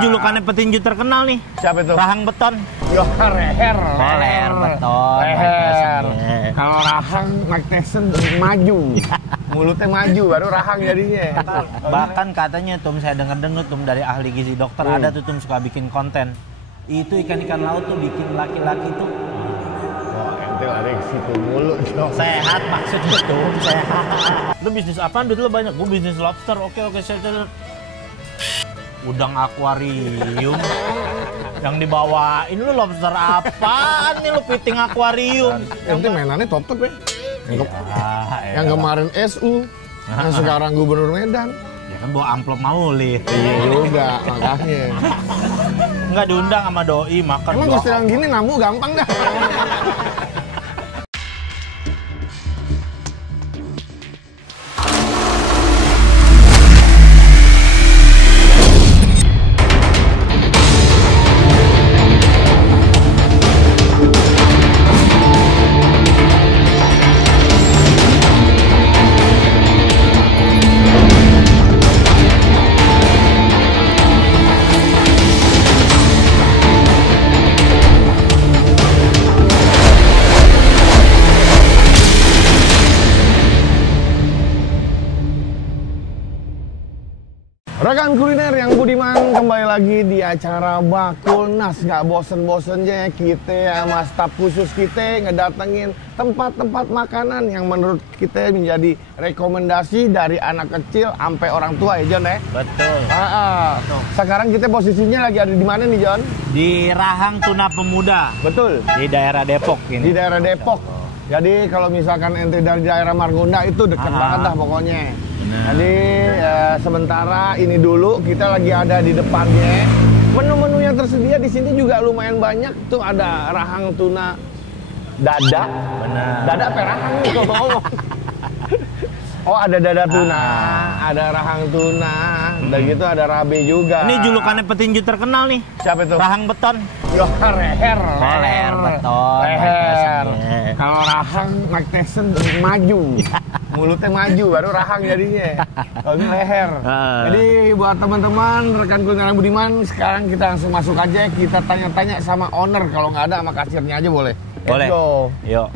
julukannya petinju terkenal nih. Siapa itu? Rahang beton. Yo, leher beton. Leher. Kalau Rahang, Mike Tyson maju. Mulutnya maju, baru Rahang jadinya. Bahkan katanya Tum, saya dengar Tum dari ahli gizi dokter ada tuh Tum suka bikin konten. Itu ikan-ikan laut tuh bikin laki-laki tuh Ente lari ke situ mulu dong. sehat maksudnya tuh, sehat. Lu bisnis apaan? Duit lu banyak. Gue bisnis lobster. Oke, saya udang akuarium. Yang dibawain lu lobster apaan nih, lu piting akuarium. Ente mainannya top-top ya. Yang Ya, kemarin SU, yang sekarang Gubernur Medan. ya kan bawa amplop Maulid. Iya juga, makanya. Enggak diundang sama doi makan. Emang Gusti yang gini namu gampang dah. Rekan kuliner yang budiman, kembali lagi di acara Bakulnas. Nggak bosen-bosennya kita sama staf khusus kita ngedatengin tempat-tempat makanan yang menurut kita menjadi rekomendasi dari anak kecil sampai orang tua ya John ya? Betul. Sekarang kita posisinya lagi ada di mana nih John? Di Rahang Tuna Pemuda. Betul. Di daerah Depok ini. Di daerah Depok. Jadi kalau misalkan ente dari daerah Margonda itu deket banget dah pokoknya. Jadi sementara ini dulu kita lagi ada di depannya. Menu-menu yang tersedia di sini juga lumayan banyak. Tuh ada rahang tuna dada. Benar. Dada apa rahang nih kalau ngomong. Oh ada dada tuna, ada rahang tuna, dan gitu ada rabe juga. Ini julukannya petinju terkenal nih. Siapa itu? Rahang beton. Yo, leher beton. Leher. Kalau Rahang, Mike Tyson maju. Mulutnya maju, baru Rahang jadinya. Kalau ini leher. Jadi buat teman-teman, rekan kuliner budiman, sekarang kita langsung masuk aja. Kita tanya-tanya sama owner. Kalau nggak ada sama kasirnya aja boleh. Boleh. Let's go. Yuk.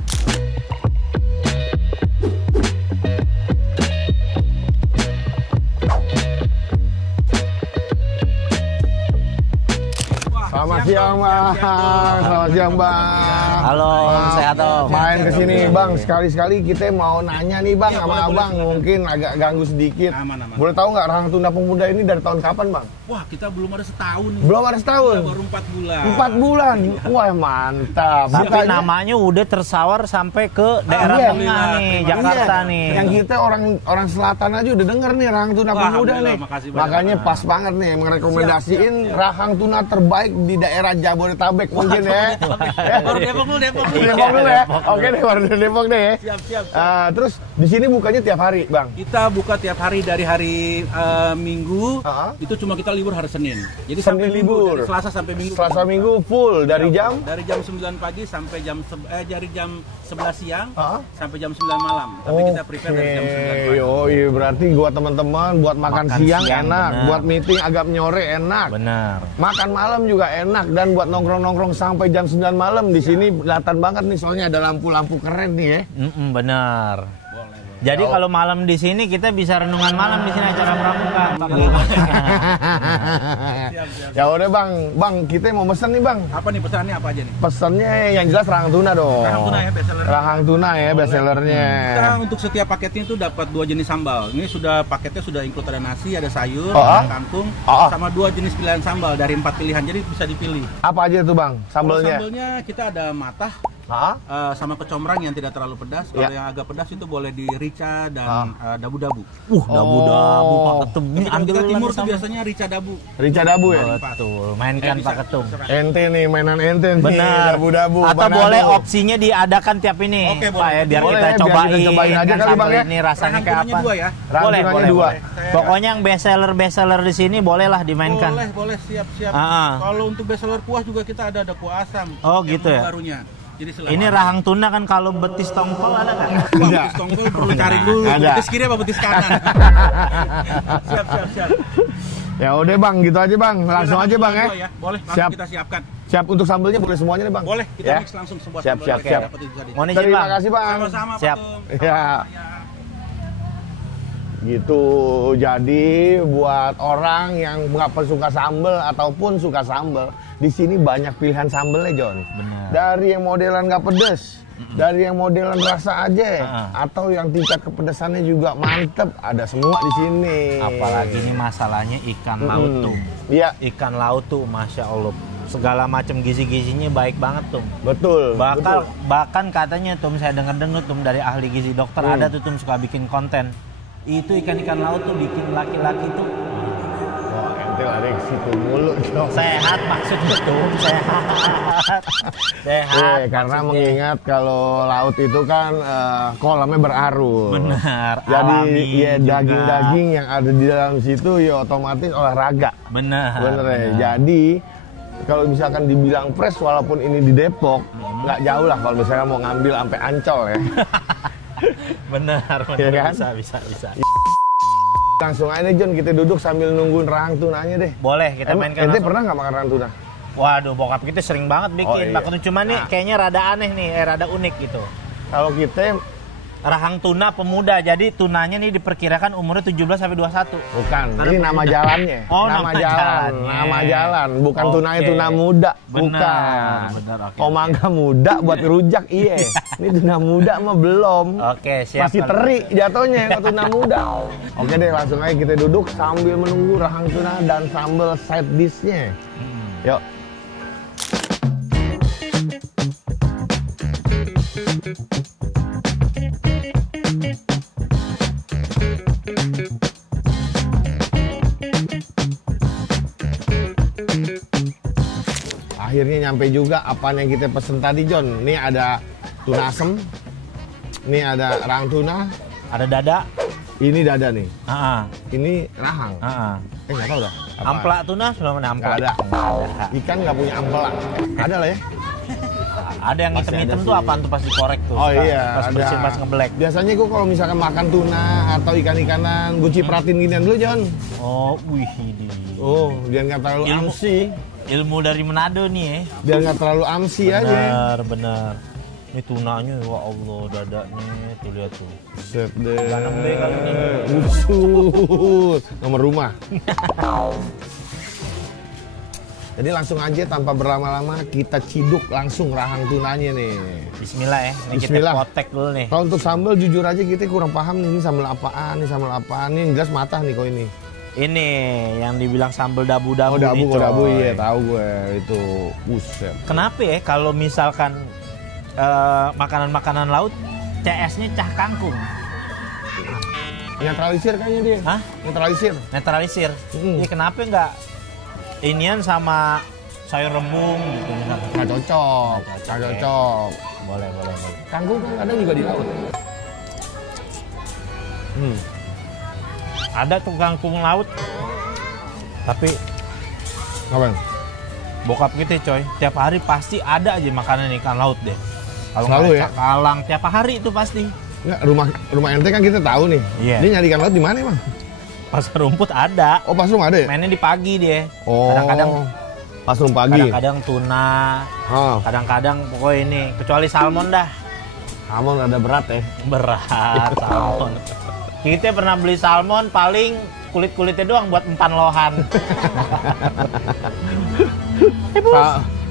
Selamat siang Bang. Selamat siang Bang. Halo, sehat Om. Main kesini Bang, sekali-sekali kita mau nanya nih Bang sama Abang, mungkin agak ganggu sedikit. Aman. Boleh tahu nggak Rahang Tuna Pemuda ini dari tahun kapan Bang? Wah, kita belum ada setahun nih. Belum ada setahun? Kita baru 4 bulan. 4 bulan? Wah mantap. Tapi Bukannya- namanya udah tersawar sampai ke daerah iya. tengah nih, Jakarta Iya. nih. Yang kita orang selatan aja udah denger nih Rahang Tuna Wah, Pemuda alhamdulillah, nih. makasih banyak. Makanya pas banget nih merekomendasiin Siap. Rahang Tuna terbaik di daerah Jabodetabek mungkin ya. Baru Depok dulu. Depok dulu ya. Oke deh, baru dari Depok deh ya. Siap. Terus di sini bukanya tiap hari, Bang. Kita buka tiap hari dari hari Minggu. Itu cuma kita libur hari Senin. Jadi Senin sampai Minggu, libur. dari Selasa sampai Minggu. Selasa Minggu full dari jam dari jam 9 pagi sampai dari jam 11 siang sampai jam 9 malam. Tapi Oke. kita prepare dari jam 9 pagi. Yoi, berarti buat teman-teman buat makan siang enak, bener. buat meeting agak nyore enak. Benar. Makan malam juga enak dan buat nongkrong-nongkrong sampai jam 9 malam di sini kelihatan banget nih soalnya ada lampu-lampu keren nih ya. Benar. Jadi kalau malam di sini kita bisa renungan malam di sini acara pramuka. Ya udah Bang, kita mau pesen nih Bang. Apa nih pesannya apa aja nih? Pesennya yang jelas rahang tuna dong. Rahang tuna ya, bestseller. Rahang tuna ya bestsellernya. Kita untuk setiap paketnya itu dapat 2 jenis sambal. Ini sudah paketnya sudah include ada nasi, ada sayur, ada kangkung, sama 2 jenis pilihan sambal dari 4 pilihan. Jadi bisa dipilih. Apa aja tuh Bang sambelnya? Sambalnya kita ada matah, sama kecombrang yang tidak terlalu pedas. Kalau yang agak pedas itu boleh di rica dan dabu-dabu. Dabu-dabu Pak Ketum. Ini Kalau ambil kita timur timur tuh biasanya rica dabu. Rica dabu ya? Betul. Mainkan Pak Ketum. Ente nih, mainan ente nih. Benar. Dabu-dabu. Atau banado. boleh opsinya diadakan tiap ini. Oke, Pak boleh. ya, biar Boleh, kita biar cobain. kita cobain aja kan kali, sambal Bang, ya. ini rasanya Rahang kayak tunanya apa? 2 ya. Rahang Boleh, tunanya boleh. 2. Pokoknya yang bestseller di sini bolehlah dimainkan. Boleh, siap. Kalau untuk bestseller kuah juga kita ada kuah asam. Oh, yang gitu ya? Barunya. Jadi Ini rahang tuna kan kalau betis tongkol ada kan? betis tongkol perlu cari dulu. Ada. Betis kiri apa betis kanan? Siap. Ya udah Bang, gitu aja Bang. Langsung aja Bang ya. Boleh, langsung Siap. kita siapkan. Siap untuk sambelnya boleh semuanya nih Bang. Boleh, kita ya? mix langsung sebuah Siap, sambal. siap, siap. Mohon izin Terima Bang. kasih Bang. Sama-sama Pak Siap. Tum. Ya. Gitu. Jadi buat orang yang nggak suka sambel ataupun suka sambel, di sini banyak pilihan sambelnya John. Benar. Dari yang modelan nggak pedes, dari yang modelan rasa aja, atau yang tingkat kepedesannya juga mantep, ada semua di sini. Apalagi ini masalahnya ikan laut tuh. Iya. Ikan laut tuh, masya Allah, segala macam gizi-gizinya baik banget tuh. Betul. Bahkan katanya tuh, saya dengar-dengar tuh dari ahli gizi dokter ada tuh suka bikin konten. Itu ikan-ikan laut tuh bikin laki-laki tuh Ente lari ke situ mulu dong. sehat maksudnya tuh, sehat. Sehat. Karena maksudnya. mengingat kalau laut itu kan kolamnya berarus. Benar. Jadi alami ya juga. daging-daging yang ada di dalam situ ya otomatis olahraga. Benar. Bener ya. Jadi kalau misalkan dibilang fresh walaupun ini di Depok, nggak jauh lah kalau misalnya mau ngambil sampai Ancol ya. Benar, Ya kan? bisa. Langsung aja John, kita duduk sambil nungguin rahang tunanya deh. Boleh kita mainkan Ente langsung. pernah nggak makan rahang tuna? Waduh, bokap kita sering banget bikin. Oh, iya. Bahkan cuma nih kayaknya rada aneh nih, rada unik gitu. Kalau kita Rahang tuna pemuda. Jadi tunanya nih diperkirakan umurnya 17 sampai 21. bukan, Karena ini pemuda. nama jalannya. Oh, nama nama jalan, jalannya. nama jalan, bukan Oke. tunanya tuna muda, Benar, bukan. benar, oke, Omangga muda buat rujak, iya. Ini tuna muda mah belum. Oke, siap. Masih teri jatuhnya kalau tuna muda. Oke deh, langsung aja kita duduk sambil menunggu rahang tuna dan sambal side dish-nya. Yuk. Akhirnya nyampe juga apa yang kita pesen tadi John. Ini ada tuna asem, ini ada rahang tuna, Ada dada. ini dada nih, ini rahang. Nggak tahu dah. Apa? Amplak tuna sudah mana amplak? Nggak ada. Nggak ada. Ikan nggak punya ampela. Ada lah ya. Ada yang Pasti hitam-hitam ada tuh sih. apaan tuh pas dikorek tuh? Oh Suka iya, pas ada. bersihin pas ngeblack. Biasanya gue kalau misalkan makan tuna atau ikan-ikanan, gue cipratin ginian dulu John. Oh, wih ini. Oh, biar nggak terlalu Ilmu. amsi. Ilmu dari Manado nih ya. Biar nggak terlalu amsi aja. Benar. Ini tunanya, wah Allah, dadanya tuh lihat tuh. Set deh. Ganem deh kali ini. Usus. Nomor rumah. Jadi langsung aja tanpa berlama-lama kita ciduk langsung rahang tunanya nih. Bismillah ya. Ini Bismillah. kita potek dulu nih. Kalau untuk sambal jujur aja kita kurang paham nih, ini sambal apaan, ini sambal apaan. Ini yang jelas matah nih kok ini. Ini yang dibilang sambal dabu-dabu. Oh dabu, nih, kok dabu coy. iya tahu gue itu. Buset. Kenapa ya kalau misalkan makanan-makanan laut CS-nya cah kangkung? Netralisir kayaknya dia. Hah? Netralisir. Netralisir. Iya, kenapa nggak inian sama sayur rebung gitu misalkan? Nggak cocok. Nggak cocok. Boleh. Kangkung kan kadang juga di laut. Ada tuh kangkung laut. Tapi Ngapain? bokap kita coy, tiap hari pasti ada aja makanan ikan laut deh. Kalau Selalu nggak ya? cakalang, tiap hari itu pasti. Nggak, rumah ente kan kita tahu nih. Iya. Dia nyari ikan laut di mana emang? Pasar rumput ada. Oh pas rumah ada ya? Mainnya di pagi dia. Oh. Kadang-kadang pas rumah pagi. kadang-kadang tuna, Oh. kadang-kadang pokoknya ini kecuali salmon dah. Salmon ada berat ya. Berat salmon. Kita pernah beli salmon paling kulit-kulitnya doang buat empan lohan.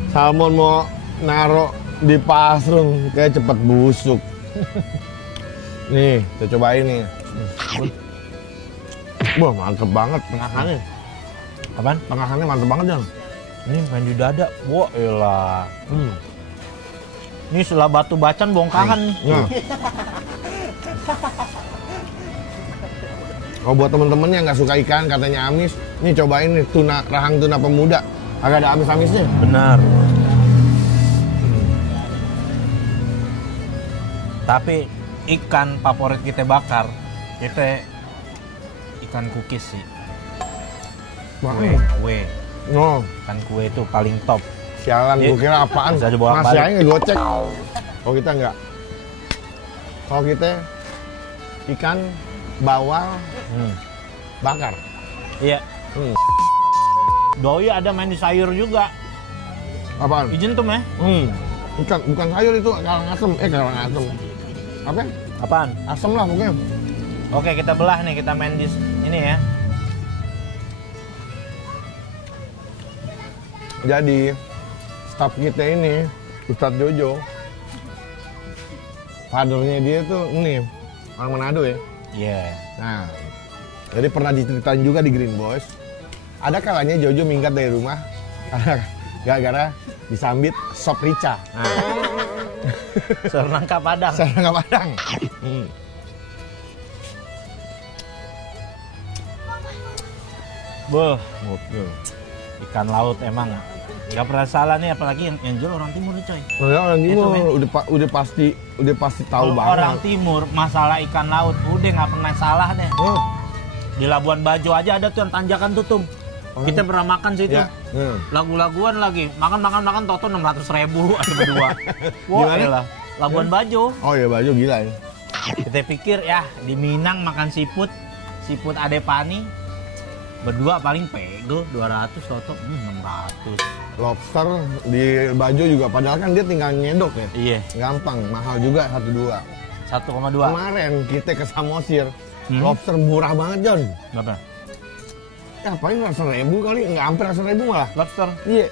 Salmon mau naro di pasrung kayak cepet busuk. Nih, kita cobain nih. Wah, mantep banget tengahannya. Apaan? Tengahannya mantep banget, Jan. Ini main di dada. Wah, elah. Ini setelah batu bacan bongkahan nih. Nah. Oh, buat temen-temen yang nggak suka ikan, katanya amis, nih cobain nih tuna, rahang tuna pemuda. Agak ada amis-amisnya. Benar. Tapi ikan favorit kita bakar, kita ikan kukis sih. Kue. No, Ikan kue itu paling top. sialan, Iya. gue kira apaan. Bisa dibolak-balik. Masih aja ngegocek. Oh, kita enggak. Kalau kita ikan bawal bakar. Iya, Doi ada main di sayur juga. Apaan? Izin tuh meh. Bukan sayur itu, kalang asem. Kalang asem. Apa? Apaan? Asem lah pokoknya. Oke, kita belah nih, kita main di ini ya. Jadi staff kita ini, Ustadz Jojo, fathernya dia tuh ini orang Manado ya. Iya. Nah, jadi pernah diceritain juga di Green Boys. Ada kalanya Jojo minggat dari rumah gara-gara disambit sop rica. Nah. Sayur nangka Padang. Sayur nangka Padang. Boh, ikan laut emang nggak pernah salah nih, apalagi yang jual orang timur nih coy. Oh ya, orang timur udah pasti tahu banget. Orang timur masalah ikan laut udah nggak pernah salah deh. Di Labuan Bajo aja ada tuh yang tanjakan tutum. Kita pernah makan situ. Ya. Lagu-laguan lagi. Makan toto 600.000 ada berdua. Wah, lah. Labuan Bajo. Oh iya, Bajo gila ya. Kita pikir ya di Minang makan siput adepani berdua paling pego 200 toto 600. Lobster di Bajo juga padahal kan dia tinggal nyedok ya. Iya. Gampang, mahal juga 1,2. 1,2. Kemarin kita ke Samosir. Lobster murah banget, John. Berapa? Ya paling 100.000 kali, nggak hampir 100.000 malah. Lobster? Iya.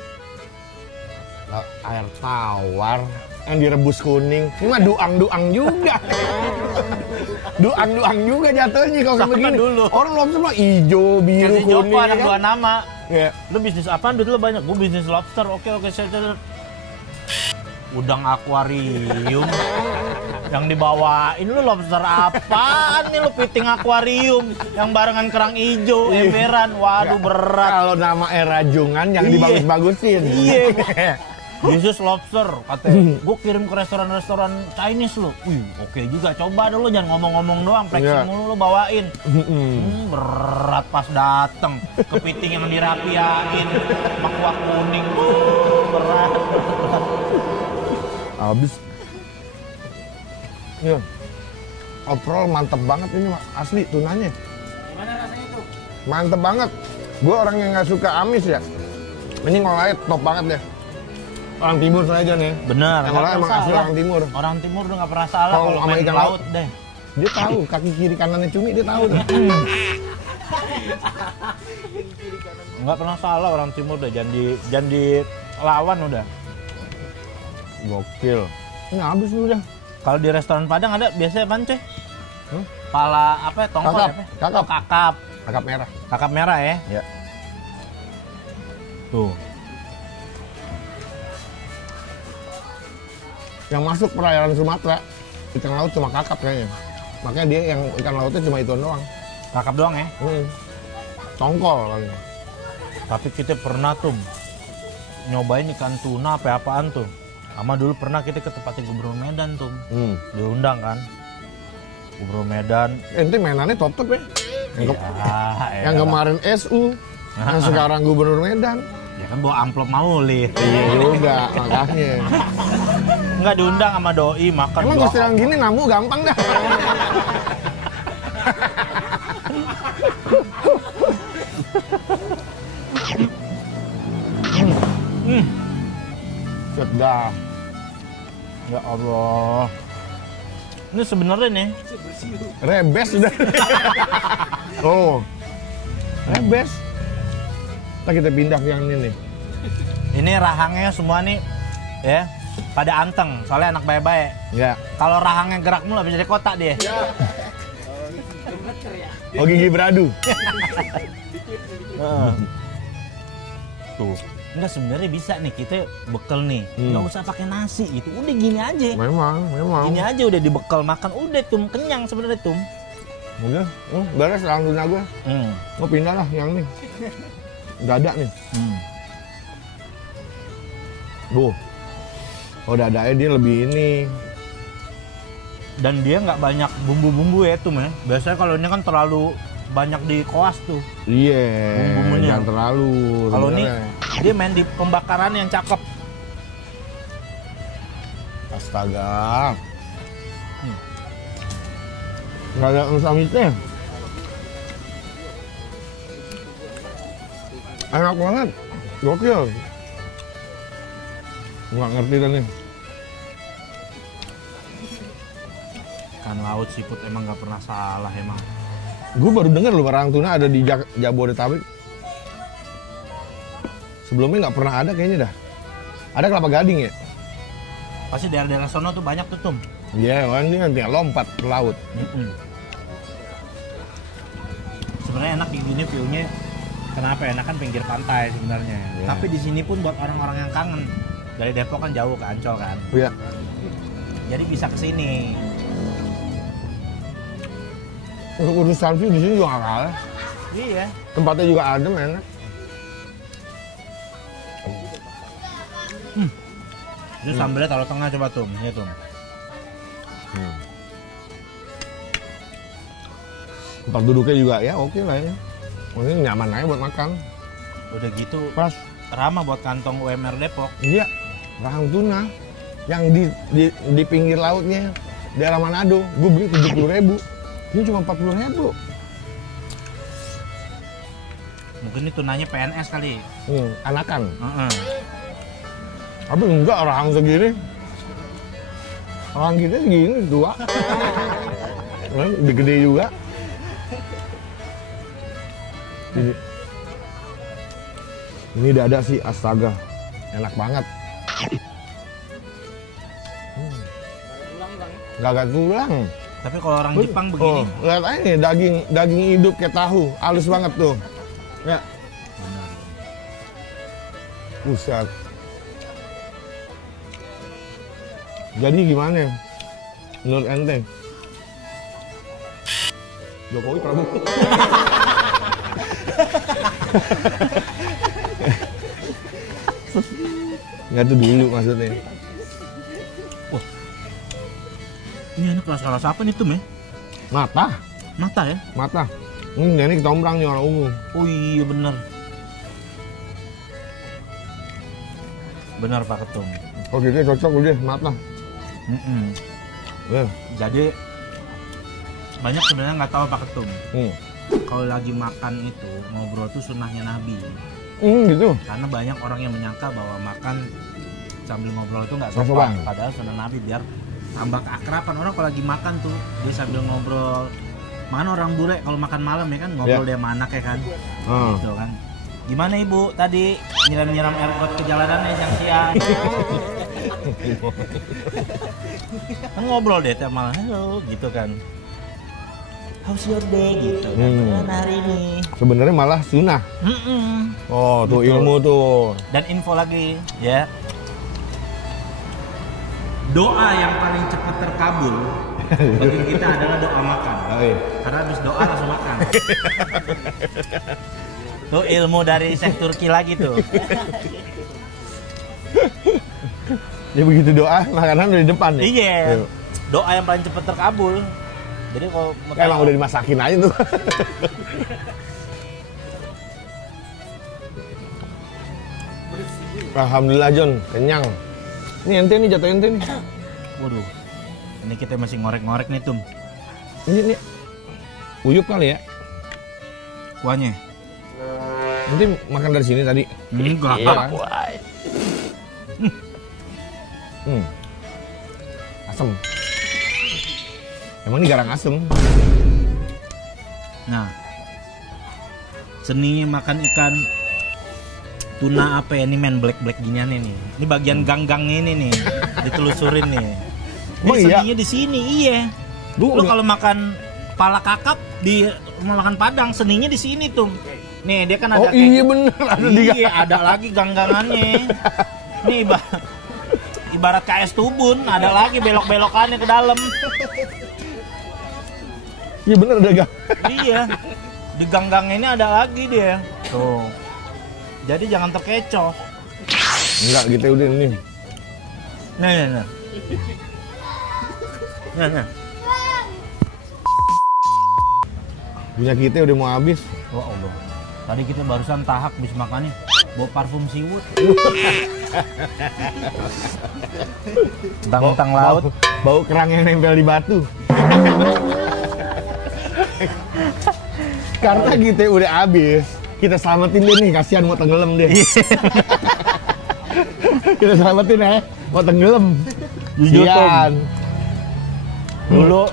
Air tawar yang direbus kuning, ini mah duang juga. duang juga jatuhnya kalau kayak begini. Dulu. Orang lobster mah hijau, biru, kuning. Joko ada dua nama. Yeah. Lu bisnis apaan? Duit lu banyak. Gue bisnis lobster. Oke, saya udang akuarium. Yang dibawain lu lobster apaan nih, lu piting akuarium yang barengan kerang hijau, emberan. Waduh, berat. Kalau nama Rajungan yang dibagus-bagusin. Iya. Bisnis lobster katanya. Gue kirim ke restoran-restoran Chinese lu. Oke juga, coba dulu, jangan ngomong-ngomong doang, flexing mulu lu bawain. Berat pas dateng, kepiting yang dirapiain, sama kuah kuning. Berat. Habis. Ya. Overall mantep banget ini, asli tunanya. Gimana rasanya tuh? Mantep banget. Gue orang yang nggak suka amis ya. Ini ngolahnya top banget deh. Orang timur saja nih. Bener. Yang ngolah emang asli orang timur. Orang timur udah nggak pernah salah kalau sama main ikan laut deh. Dia tahu kaki kiri kanannya cumi, dia tahu tuh. Nggak pernah salah orang timur deh. Jangan dilawan udah. Gokil. Ini habis udah. Kalau di restoran Padang ada biasanya apaan, Ceh? Pala apa ya? Tongkol kakap. apa? Kakap. Oh, kakap. Kakap merah. Kakap merah ya? Ya. Tuh. Yang masuk perairan Sumatera, ikan laut cuma kakap kayaknya. Makanya dia yang ikan lautnya cuma itu doang. Kakap doang ya? Tongkol kali. Tapi kita pernah tuh nyobain ikan tuna apa-apaan tuh. Sama dulu pernah kita ke tempatnya Gubernur Medan tuh. Diundang kan. Gubernur Medan. Ente mainannya top-top ya? Yang kemarin SU, yang sekarang Gubernur Medan. Ya kan bawa amplop maulid. Iya juga, makanya. Enggak diundang sama doi makan. Emang gue sedang gini namu gampang dah. Sudah. Ya Allah. Ini sebenarnya nih. Rebes sudah. Oh. Rebes. Kita pindah ke yang ini nih. Ini rahangnya semua nih ya pada anteng, soalnya anak baik-baik. Ya. Kalau rahangnya gerak mulu bisa jadi kotak dia. Ya. Oh, gigi beradu. Tuh. Enggak, sebenarnya bisa nih kita bekal nih. Nggak usah pakai nasi gitu. Udah gini aja. Memang. Gini aja udah dibekal makan, udah tum kenyang sebenarnya tum. Udah, beres alhamdulillah gue. Mau pindah lah yang nih. Dada nih. Oh, dadanya dia lebih ini. Dan dia nggak banyak bumbu-bumbu ya tum ya. Biasanya kalau ini kan terlalu banyak di koas tuh. Iya. Bumbunya. Jangan terlalu. Kalau ini dia main di pembakaran yang cakep. Astaga. Nggak ada usamitnya. Enak banget. Gokil. Nggak ngerti dah nih. Ikan laut seafood emang nggak pernah salah emang. Gue baru dengar loh Marang Tuna ada di Jabodetabek. Sebelumnya nggak pernah ada kayaknya dah. Ada Kelapa Gading ya? Pasti daerah-daerah sono tuh banyak tuh, Tum. Iya, kan dia tinggal lompat ke laut. Sebenarnya enak di gini view-nya. Kenapa enak kan pinggir pantai sebenarnya. Yeah. Tapi di sini pun buat orang-orang yang kangen. Dari Depok kan jauh ke Ancol kan. Iya. Jadi bisa ke sini. Untuk urusan view di sini juga nggak kalah. Iya. Tempatnya juga adem, enak. Itu sambelnya taruh tengah coba Tum. Ya Tum. Tempat duduknya juga ya oke lah ya. Maksudnya nyaman aja buat makan. Udah gitu Pas. ramah buat kantong UMR Depok. Iya, Rahang Tuna yang di pinggir lautnya daerah Manado. Gue beli 70.000. Ini cuma 40.000. Mungkin itu tunanya PNS kali. Anakan. Heeh. Tapi enggak rahang segini. Rahang kita segini tua. Gede juga. Ini dada sih, astaga, enak banget. Gak ada tulang. Tapi kalau orang Jepang begini, Lihat aja nih, daging hidup kayak tahu, halus banget tuh. Ya. Buset. Jadi gimana? Menurut ente? Jokowi Prabowo. Nggak tuh dulu maksudnya. wah, ini enak kelas apa nih Tum ya? Mata, Mata ya? mata. Ini ketombrang nih orang ungu. Oh iya bener. Bener Pak Ketum. Oh gitu cocok udah mata. Ya. Jadi banyak sebenarnya nggak tahu Pak Ketum. Hmm. Kalau lagi makan itu ngobrol tuh sunnahnya Nabi. Gitu. Karena banyak orang yang menyangka bahwa makan sambil ngobrol itu nggak Nggak sopan. sopan. Padahal sunnah Nabi biar tambah keakraban. Orang kalau lagi makan tuh dia sambil ngobrol. Mana orang bule kalau makan malam ya kan ngobrol dia sama anak ya kan. Gitu kan. Gimana Ibu tadi nyiram-nyiram airport ke jalanannya siang-siang? Kan ngobrol deh tiap malam, halo gitu kan. How's your day gitu kan. Gimana hari ini? Sebenarnya malah sunnah. Oh tuh Betul. ilmu tuh. Dan info lagi ya. Doa yang paling cepat terkabul bagi kita adalah doa makan. Oh, iya. Karena habis doa langsung makan. Tuh ilmu dari Syekh Turki lagi tuh. Ya begitu doa makanan udah di depan nih. Iya. Doa yang paling cepat terkabul. Jadi kalau Emang udah dimasakin aja tuh. Alhamdulillah John, kenyang. Ini ente nih jatuh ente nih. Waduh. Ini kita masih ngorek-ngorek nih, Tum. Ini uyup kali ya. Kuahnya. Nanti makan dari sini tadi. Enggak. Iya kan? Asem. Emang ini garang asem. Nah. Seni makan ikan tuna apa ya? Ini main black-black ginian ini. Ini bagian gang-gangnya ini nih. Ditelusurin nih. Ini Oh, iya? seninya di sini, iya. Lu Lo kalau makan pala kakap di rumah makan Padang, seninya di sini tuh. Nih dia kan ada oh iya bener ada di iya, ada lagi gang-gangannya. Nih ibarat KS Tubun, ada lagi belok-belokannya ke dalam. Iya bener ada gang. Iya. Di gang-gang ini ada lagi dia. Tuh. Jadi jangan terkecoh. Enggak gitu udah ini. Nah. Nah. Punya kita udah mau habis. Wah Allah. Tadi kita barusan tahak habis makan nih. Bawa parfum seafood. Tentang laut. Bau kerang yang nempel di batu. Karena kita udah habis. Kita selamatin dia nih, kasihan mau tenggelam dia. Kita selamatin ya, mau tenggelam. Jujur Kasihan. Dulu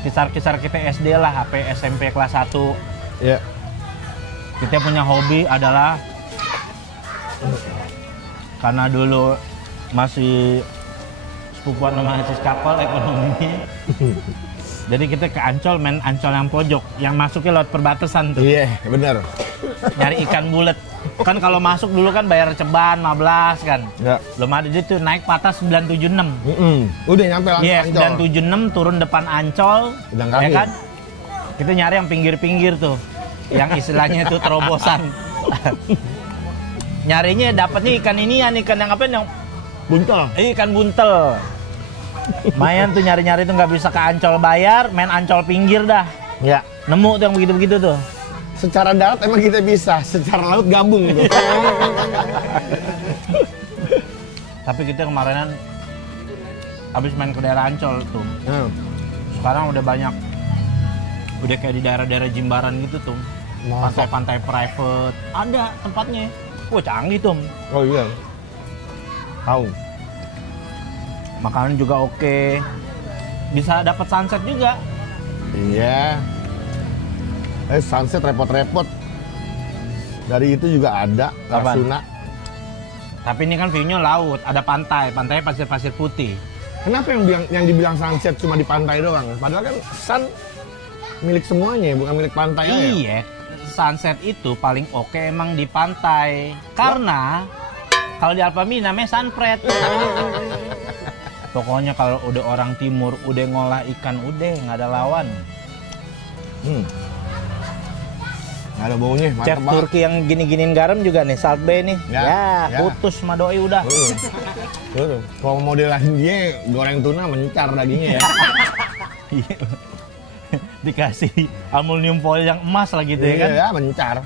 kisar-kisar kita SD lah, HP SMP kelas 1. Ya. Kita punya hobi adalah karena dulu masih sepupuan sama Sis Kapal ekonominya. Jadi kita ke Ancol, main Ancol yang pojok, yang masuknya lewat perbatasan tuh. Iya, bener. Nyari ikan bulet. Kan kalau masuk dulu kan bayar ceban 15 kan. Ya. Belum ada itu naik patah 976. Udah nyampe langsung Iya, Ancol. 976 turun depan Ancol. Udah Ya kaki. kan? Kita nyari yang pinggir-pinggir tuh. Yang istilahnya itu terobosan. Nyarinya dapatnya ikan inian, ikan yang apa yang Buntel. ikan buntel. Mayan tuh nyari-nyari tuh nggak bisa ke Ancol bayar, main Ancol pinggir dah. Ya. Nemu tuh yang begitu-begitu tuh. Secara darat emang kita bisa, secara laut gabung tuh. Tapi kita kemarinan habis main ke daerah Ancol tuh. Sekarang udah banyak, udah kayak di daerah-daerah Jimbaran gitu tuh. Pantai-pantai private, ada tempatnya. Wah canggih tuh. Oh iya. Tahu. Makanan juga oke. Bisa dapat sunset juga. Iya. Sunset repot-repot. Dari itu juga ada Apaan? Rasuna. Tapi ini kan view-nya laut, ada pantai, pantainya pasir-pasir putih. Kenapa yang dibilang sunset cuma di pantai doang? Padahal kan sun milik semuanya, bukan milik pantai aja. Iya, sunset itu paling oke emang di pantai. Karena kalau di Alpami namanya sunset. Pokoknya kalau udah orang timur, udah ngolah ikan, udah nggak ada lawan. Nggak ada baunya, mantap Chef banget. Turki yang gini-giniin garam juga nih, Salt Bay nih. Ya. Putus sama doi udah. Tuh. Kalau model lain dia goreng tuna mencar dagingnya ya. Iya. Dikasih aluminium foil yang emas lah gitu ya kan. Iya, mencar.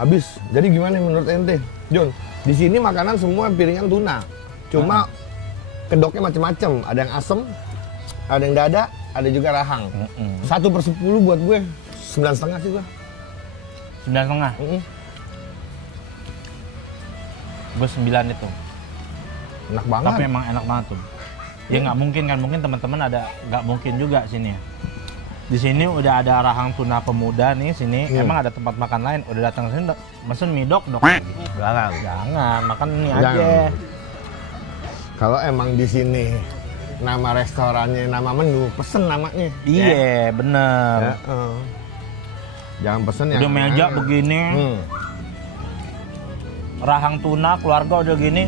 Habis. Jadi gimana menurut ente, John? Di sini makanan semua piringan tuna. Cuma kedoknya macam-macam. Ada yang asem, ada yang dada, ada juga rahang. 1/10 buat gue 9,5 sih gue. 9,5. Gue 9 itu. Enak banget. Tapi emang enak banget tuh. Ya nggak mungkin kan, mungkin teman-teman ada nggak mungkin juga sini. Di sini udah ada rahang tuna pemuda nih sini. Emang ada tempat makan lain. Udah datang sini mesen mie dok. Jangan makan ini aja. Jangan. Kalau emang di sini nama restorannya, nama menu, pesen namanya. Iya, bener. Ya, jangan pesen yang Udah meja begini, rahang tuna keluarga udah gini,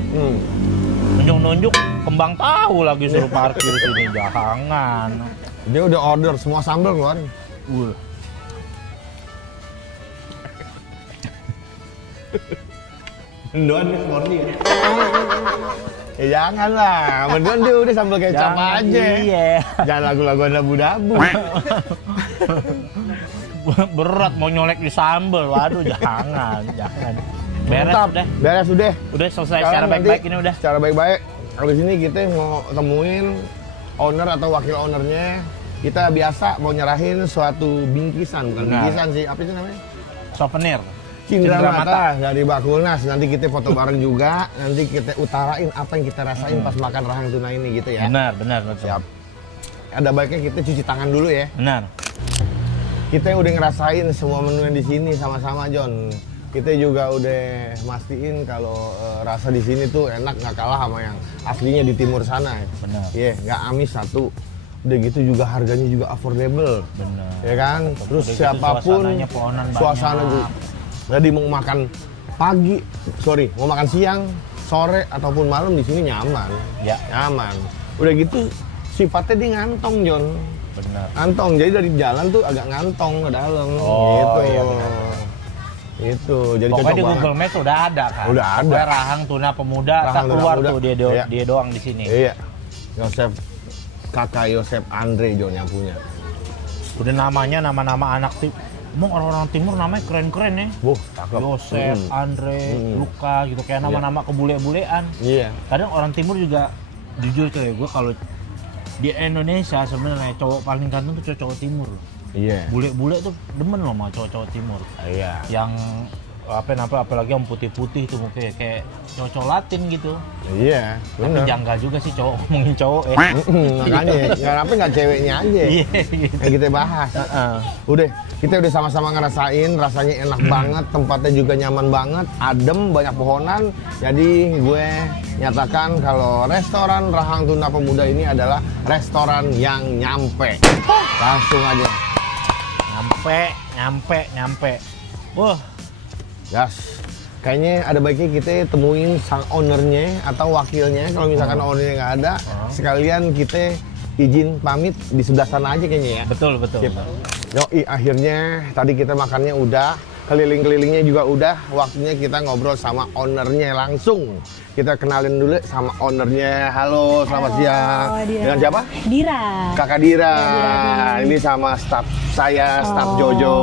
nunjuk-nunjuk kembang tahu lagi suruh parkir sini. Jangan. Dia udah order semua sambal keluarin. Mendoan nih Mordi ya. Ya jangan lah, mendoan dia udah sambal kecap aja. Iya. Jangan lagu-lagu Abu-Dabu. Berat mau nyolek di sambel, waduh jangan. Beres Mantap. udah. Beres udah. Udah selesai Sekarang secara nanti baik-baik ini udah. Secara baik-baik. Habis ini kita mau temuin owner atau wakil ownernya. Kita biasa mau nyerahin suatu bingkisan, bukan bingkisan sih, apa itu namanya? Souvenir. Cindramata dari Bakulnas. Nanti kita foto bareng juga. Nanti kita utarain apa yang kita rasain pas makan rahang tuna ini gitu ya. Benar. Siap. Ada baiknya kita cuci tangan dulu ya. Benar. Kita udah ngerasain semua menu yang di sini sama-sama, John. Kita juga udah mastiin kalau rasa di sini tuh enak, nggak kalah sama yang aslinya di timur sana. Benar. Iya, nggak amis satu. Udah gitu juga harganya juga affordable. Benar. Ya kan? Terus Udah gitu siapapun suasananya pohonan suasana banyak. juga. Jadi mau makan mau makan siang, sore ataupun malam di sini nyaman. Ya. Nyaman. Udah gitu sifatnya dia ngantong, John. Benar. Ngantong. Jadi dari jalan tuh agak ngantong ke dalam Oh, gitu. iya, benar. Itu. Jadi Pokoknya cocok di banget. Google Maps udah ada kan. Udah ada. Pokoknya rahang tuna pemuda, tak Rahang tuna keluar pemuda. tuh Iya. dia doang di sini. Iya. Kakak Yosef Andre John yang punya. Udah namanya nama-nama anak tim. Emang orang-orang timur namanya keren-keren ya. Cakep. Yosef, Andre, Luka gitu kayak nama-nama kebule-bulean. Iya. Kadang orang timur juga jujur kayak gue kalau di Indonesia sebenarnya cowok paling ganteng tuh cowok timur loh. Iya. Bule-bule tuh demen loh sama cowok-cowok timur. Iya. Yang apalagi yang putih-putih tuh mukanya kayak cowok Latin gitu. Iya, Tapi bener. janggal juga sih cowok ngomongin cowok ya. Makanya, kenapa nggak ceweknya aja Iya, gitu. yang kita bahas. Udah, kita udah sama-sama ngerasain, rasanya enak banget, tempatnya juga nyaman banget, adem, banyak pohonan. Jadi gue nyatakan kalau restoran Rahang Tuna Pemuda ini adalah restoran yang nyampe. Langsung aja. Nyampe. Wah, Gas. Kayaknya ada baiknya kita temuin sang ownernya atau wakilnya. Kalau misalkan ownernya nggak ada, sekalian kita izin pamit di sebelah sana aja kayaknya ya. betul. Sip. Yoi, akhirnya tadi kita makannya udah, keliling-kelilingnya juga udah, waktunya kita ngobrol sama ownernya langsung. Kita kenalin dulu sama ownernya. Halo, selamat siang. Dia. Dengan siapa? Dira. Kakak Dira. Dira. Ini sama staff saya, staff Jojo.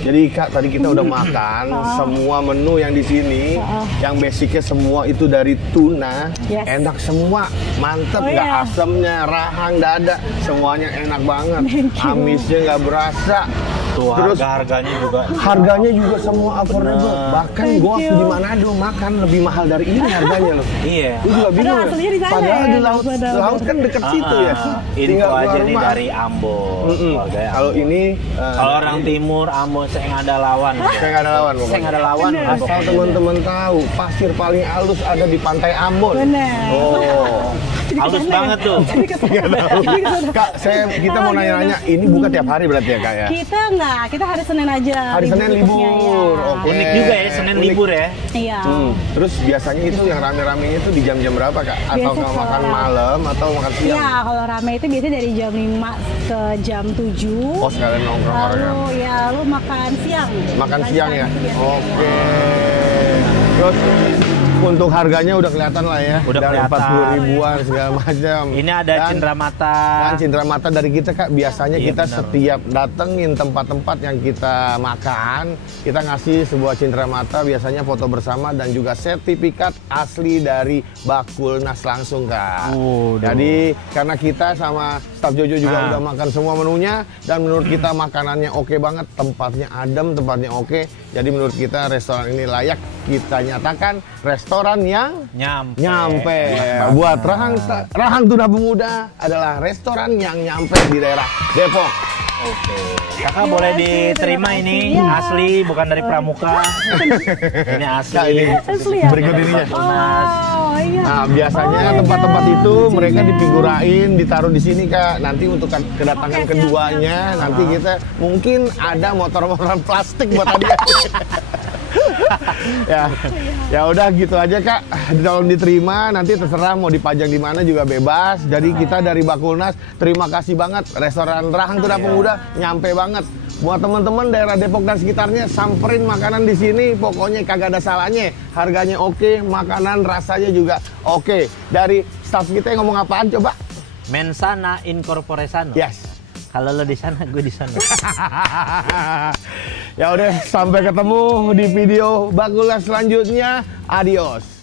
Jadi Kak, tadi kita udah makan semua menu yang di sini, yang basicnya semua itu dari tuna, Yes. enak semua, mantep, Oh, nggak iya. asemnya, rahang, dada, semuanya enak banget, Thank you. amisnya nggak berasa. tuh Terus harga-harganya juga. harganya juga semua affordable. Bener. Bahkan Thank gua waktu you. di Manado makan lebih mahal dari ini harganya loh. Iya. Gue juga bingung. Padahal aslinya di sana Padahal ya, di laut, benar. laut kan deket situ ya. Info Tinggal aja keluar nih rumah. dari Ambon. keluarganya Kalau Ambon. ini Kalau orang timur Ambon saya nggak ada lawan. saya nggak ada lawan Saya pokoknya. nggak ada lawan. Asal teman-teman tahu, pasir paling halus ada di pantai Ambon. Benar. Oh. Halus banget tuh. Jadi kesana. Kak, kita mau nanya-nanya, ini buka tiap hari berarti ya Kak ya? Kita enggak, kita hari Senin aja. Hari Senin libur. libur, oke. Unik juga ya Senin Unik. libur ya. Iya. Terus biasanya itu yang rame-ramenya itu di jam-jam berapa Kak? Atau Biasa kalau makan kalau- malam atau makan siang? Iya, kalau rame itu biasanya dari jam 5 ke jam 7. Oh sekalian nongkrong orangnya. Lalu ya lu makan siang. Makan siang ya? biasanya. Oke. Terus untuk harganya udah kelihatan lah ya. Udah dari kelihatan. 40 ribuan segala macam. Ini ada cindera mata. Dan cindera mata dari kita Kak, biasanya Iya, kita benar. setiap datengin tempat-tempat yang kita makan, kita ngasih sebuah cindera mata, biasanya foto bersama dan juga sertifikat asli dari Bakulnas langsung Kak. Waduh. Jadi karena kita sama staf Jojo juga Nah. udah makan semua menunya dan menurut kita makanannya oke banget, tempatnya adem, tempatnya oke. Jadi menurut kita restoran ini layak kita nyatakan restoran yang nyampe. Buat Rahang Tuna Pemuda adalah restoran yang nyampe di daerah Depok. Oke. Kakak Terima boleh kasih, diterima terima ini kasih. Ya. asli bukan dari Pramuka. Ini asli. Nah, ini Asli ya? berikut ininya. Oh, iya. Nah, biasanya Oh, tempat-tempat iya. itu Lucu mereka ya. dipigurain, ditaruh di sini Kak. Nanti untuk kedatangan Oke, siap, keduanya, siap, siap. nanti kita mungkin ada motor-motoran plastik buat hadiah. ya udah gitu aja Kak. Kalau diterima nanti terserah mau dipajang di mana juga bebas. Jadi kita dari Bakulnas terima kasih banget, restoran Rahang Tuna Pemuda nyampe banget. Buat teman-teman daerah Depok dan sekitarnya, samperin makanan di sini, pokoknya kagak ada salahnya. Harganya oke, makanan rasanya juga oke. Dari staff kita yang ngomong apaan coba? Mensana incorpore sano. Yes. Kalau lo di sana, gue di sana. Ya udah, sampai ketemu di video Bakulnas selanjutnya. Adios.